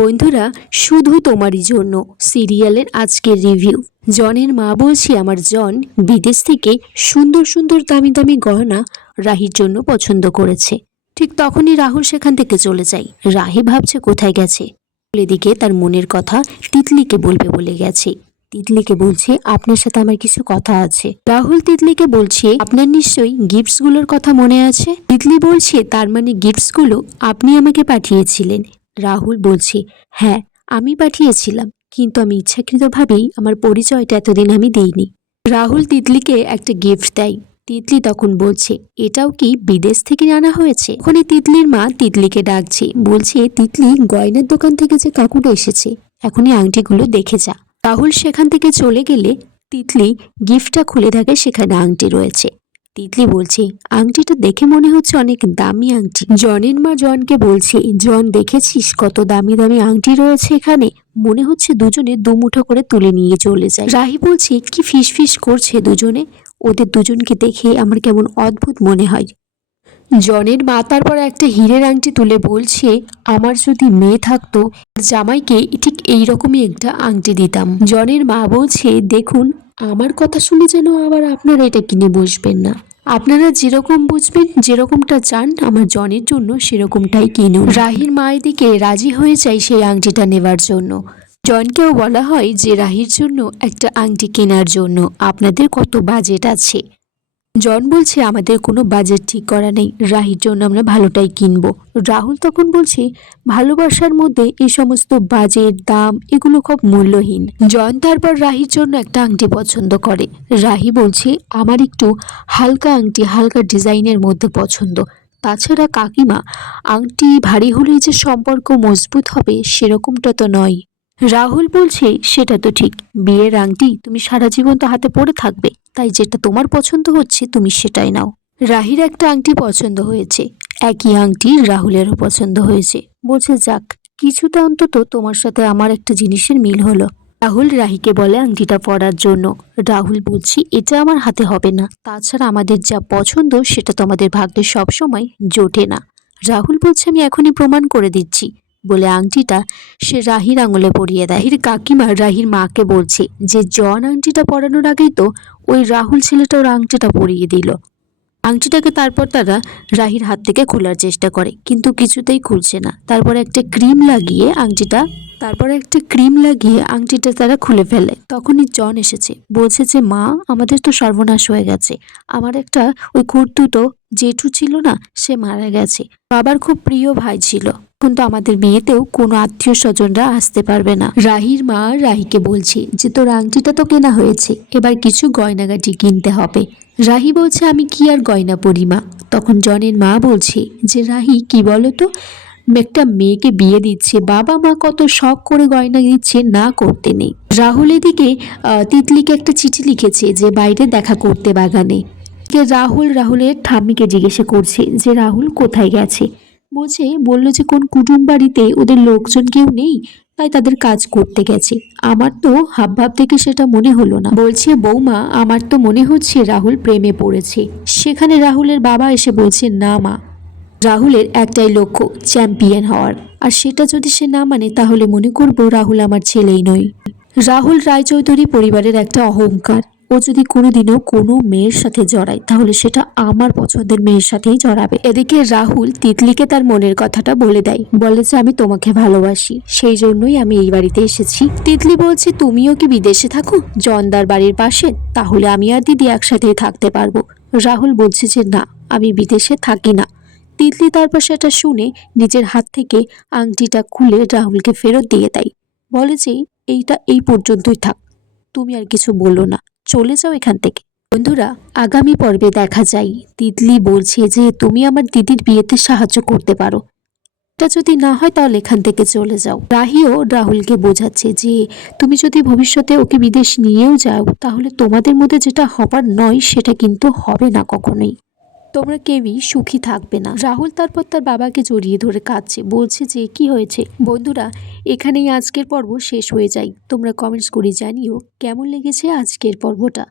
বন্ধুরা, শুধু তোমারই জন্য সিরিয়ালের আজকের রিভিউ। জনের মা বলছে আমার জন বিদেশ থেকে সুন্দর সুন্দর দামি দামি গয়না রাহির জন্য পছন্দ করেছে। ঠিক তখনই রাহুল সেখান থেকে চলে যায়। রাহি ভাবছে কোথায় গেছে। এদিকে তার মনের কথা তিতলিকে বলবে বলে গেছে। তিতলিকে বলছে আপনার সাথে আমার কিছু কথা আছে। রাহুল তিতলিকে বলছে আপনার নিশ্চয়ই গিফটসগুলোর কথা মনে আছে। তিতলি বলছে তার মানে গিফটসগুলো আপনি আমাকে পাঠিয়েছিলেন। রাহুল বলছে হ্যাঁ, আমি পাঠিয়েছিলাম, কিন্তু আমি ইচ্ছাকৃতভাবেই আমার পরিচয়টা এতদিন আমি দেইনি। রাহুল তিতলিকে একটা গিফট দেয়। তিতলি তখন বলছে এটাও কি বিদেশ থেকে আনা হয়েছে? ওখানে তিতলির মা তিতলিকে ডাকছে, বলছে তিতলি গয়নার দোকান থেকে যে কাকুটা এসেছে, এখনই আংটিগুলো দেখে যা। রাহুল সেখান থেকে চলে গেলে তিতলি গিফটটা খুলে দেখে সেখানে আংটি রয়েছে। তিতলি বলছে আংটিটা দেখে মনে হচ্ছে অনেক দামি আংটি। জনের মা জনকে বলছে জন দেখেছিস কত দামি দামি আংটি রয়েছে এখানে, মনে হচ্ছে দুজনে দুমুঠো করে তুলে নিয়ে চলে যায়। রাহি বলছে কি ফিস ফিস করছে দুজনে, ওদের দুজনকে দেখে আমার কেমন অদ্ভুত মনে হয়। জনের মা তারপর একটা হীরের আংটি তুলে বলছে আমার যদি মেয়ে থাকতো জামাইকে ঠিক এইরকমই একটা আংটি দিতাম। জনের মা বলছে দেখুন, আমার কথা শুনে যেন আবার আপনারা এটা কিনে বসবেন না। আপনারা যেরকম বুঝবেন, যেরকমটা চান আমার জনের জন্য সেরকমটাই কিনুন। রাহির মা এদিকে রাজি হয়ে যায় সেই আংটিটা নেবার জন্য। জনকেও বলা হয় যে রাহির জন্য একটা আংটি কেনার জন্য আপনাদের কত বাজেট আছে। জন বলছে আমাদের কোনো বাজেট ঠিক করা নেই, রাহির জন্য আমরা ভালোটাই কিনবো। রাহুল তখন বলছে ভালোবাসার মধ্যে এই সমস্ত বাজেট দাম এগুলো খুব মূল্যহীন। জন তারপর রাহির জন্য একটা আংটি পছন্দ করে। রাহি বলছে আমার একটু হালকা আংটি, হালকা ডিজাইনের মধ্যে পছন্দ। তাছাড়া কাকিমা, আংটি ভারী হলেই যে সম্পর্ক মজবুত হবে সেরকমটা তো নয়। রাহুল বলছে সেটা তো ঠিক, বিয়ের আংটি তুমি সারা জীবন তো হাতে পড়ে থাকবে, তাই যেটা তোমার পছন্দ হচ্ছে তুমি সেটাই নাও। রাহির একটা আংটি পছন্দ হয়েছে, একই আংটি রাহুলেরও পছন্দ হয়েছে। বলছে যাক, কিছুটা অন্তত তোমার সাথে আমার একটা জিনিসের মিল হলো। রাহুল রাহিকে বলে আংটিটা পরার জন্য। রাহুল বলছি এটা আমার হাতে হবে না, তাছাড়া আমাদের যা পছন্দ সেটা তো আমাদের ভাগ্যে সবসময় জোটে না। রাহুল বলছে আমি এখনই প্রমাণ করে দিচ্ছি বলে আংটিটা সে রাহির আঙুলে পরিয়ে দেয়। রাহির কাকিমা রাহির মাকে বলছে যে জন আংটিটা পরানোর আগেই তো ওই রাহুল ছেলেটা ওর আংটিটা পরিয়ে দিল। আংটিটাকে তারপর তারা রাহির হাত থেকে খোলার চেষ্টা করে, কিন্তু কিছুতেই খুলছে না। তারপর একটা ক্রিম লাগিয়ে আংটিটা তারা খুলে ফেলে। তখনই জন এসেছে, বলছে যে মা আমাদের তো সর্বনাশ হয়ে গেছে, আমার একটা ওই খুড়তুতো জেঠু ছিল না, সে মারা গেছে, বাবার খুব প্রিয় ভাই ছিল, কিন্তু আমাদের বিয়েতেও কোনো আত্মীয় স্বজনরা আসতে পারবে না। রাহির মা রাহিকে বলছে যে তোর আংটিটা তো কেনা হয়েছে, এবার কিছু গয়নাগাটি কিনতে হবে। রাহি বলছে আমি কি আর গয়না পরি মা। তখন জনের মা বলছে যে রাহি কি বলো তো, একটা মেয়েকে বিয়ে দিচ্ছে, বাবা মা কত শখ করে গয়না দিচ্ছে, না করতে নেই। রাহুল এদিকে তিতলিকে একটা চিঠি লিখেছে যে বাইরে দেখা করতে বাগানে। রাহুলের ঠাম্মিকে জিজ্ঞেসে করছে যে রাহুল কোথায় গেছে। বললো যে কোন কুটুম বাড়িতে ওদের লোকজন কেউ নেই, তাই তাদের কাজ করতে গেছে। আমার তো হাবভাব থেকে সেটা মনে হলো না। বলছে বৌমা আমার তো মনে হচ্ছে রাহুল প্রেমে পড়েছে। সেখানে রাহুলের বাবা এসে বলছে না মা, রাহুলের একটাই লক্ষ্য চ্যাম্পিয়ন হওয়ার, আর সেটা যদি সে না মানে তাহলে মনে করব রাহুল আমার ছেলেই নয়। রাহুল রায়চৌধুরী পরিবারের একটা অহংকার, ও যদি কোনোদিনও কোনো মেয়ের সাথে জড়ায় তাহলে সেটা আমার পছন্দের মেয়ের সাথেই জড়াবে। এদিকে রাহুল তিতলিকে তার মনের কথাটা বলে দেয়, বলে যে আমি তোমাকে ভালোবাসি, সেই জন্যই আমি এই বাড়িতে এসেছি। তিতলি বলছে তুমিও কি বিদেশে থাকো জনদার বাড়ির পাশে, তাহলে আমি আর দিদি একসাথেই থাকতে পারবো। রাহুল বলছে যে না, আমি বিদেশে থাকি না। তিতলি তারপর সেটা শুনে নিজের হাত থেকে আংটিটা খুলে রাহুলকে ফেরত দিয়ে দেয়। বলে যে এইটা এই পর্যন্তই থাক, তুমি আর কিছু বলো না, চলে যাও এখান থেকে। বন্ধুরা, আগামী পর্বে দেখা যায় তিতলি বলছে যে তুমি আমার দিদির বিয়েতে সাহায্য করতে পারো, এটা যদি না হয় তাহলে এখান থেকে চলে যাও। রাহিও রাহুলকে বোঝাচ্ছে যে তুমি যদি ভবিষ্যতে ওকে বিদেশ নিয়েও যাও তাহলে তোমাদের মধ্যে যেটা হবার নয় সেটা কিন্তু হবে না কখনোই, তোমরা কেউই সুখী থাকবে না। রাহুল তারপর তার বাবাকে জড়িয়ে ধরে কাঁদছে, বলছে যে কি হয়েছে। বন্ধুরা, এখানেই আজকের পর্ব শেষ হয়ে যায়। তোমরা কমেন্টস করে জানিও কেমন লেগেছে আজকের পর্বটা।